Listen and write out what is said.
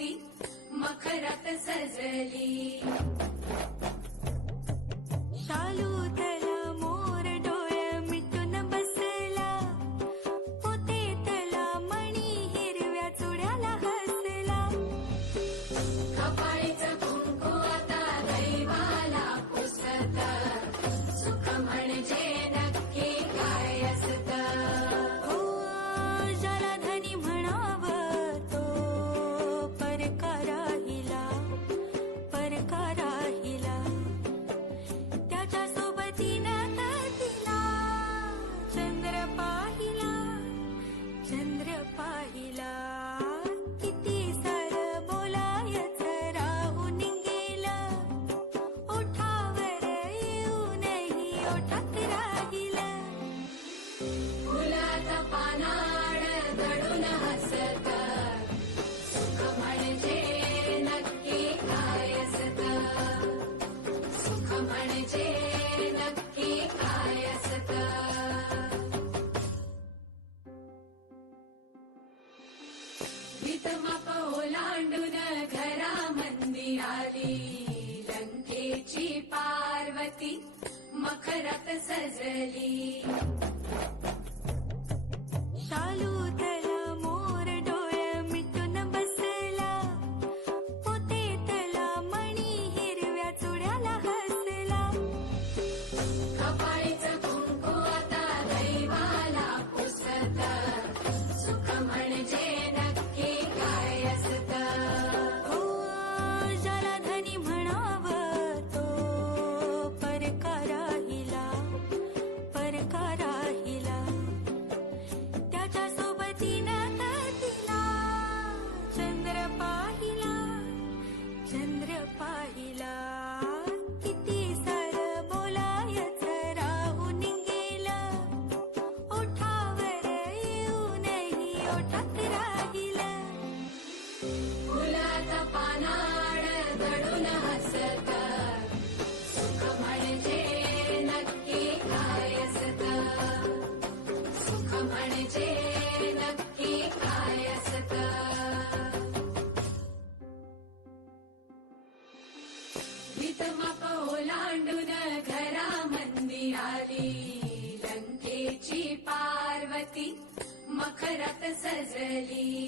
पार्वती मखरात सजली। शालू तला मोर डोळे मिटून बसला, पोते तला मणी हिरव्या चुड्याला हसला। कपाळीचं कुंकू आता दैवाला पुसत, सुख म्हणजे नक्की काय असतं। हो ज्याला धनी म्हणावं तो परका राहिला, परका राहिला। त्याच्या सोबतीनं तिला चंद्र पाहिला, चंद्र पाहिला। किती सार बोलायचं राहून गेलं, ओठावर येऊनही ओठात राहिलं। फुलाचं पानाड दडून हसत, सुख म्हणजे नक्की काय असतं। सुख म्हणजे नक्की काय असतं। भीतमाप ओलांडून घरामंदी आली, लंकेची पार्वती मखरात सजली। शालू तला मोर डोळे मिटून बसला, पोते तला मणी हिरव्या चुड्याला हसला। कपाळीचं कुंकू आता दैवाला पुसत, सुख म्हणजे नक्की काय असतं। हो ज्याला धनी म्हणावं तो परका राहिला, परका राहिला। त्याच्या सोबतीनं तिला चंद्र पाहिला, चंद्र पाहिला। किती सार बोलायचं राहून गेलं, ओठावर येऊनही ओठात राहिलं। फुलाचं पानाड दडून हसत, सुख म्हणजे नक्की काय असतं। सुख म्हणजे नक्की काय असतं। भीतमाप ओलांडून घरामंदी आली, लंकेची पार्वती मखरात सजली।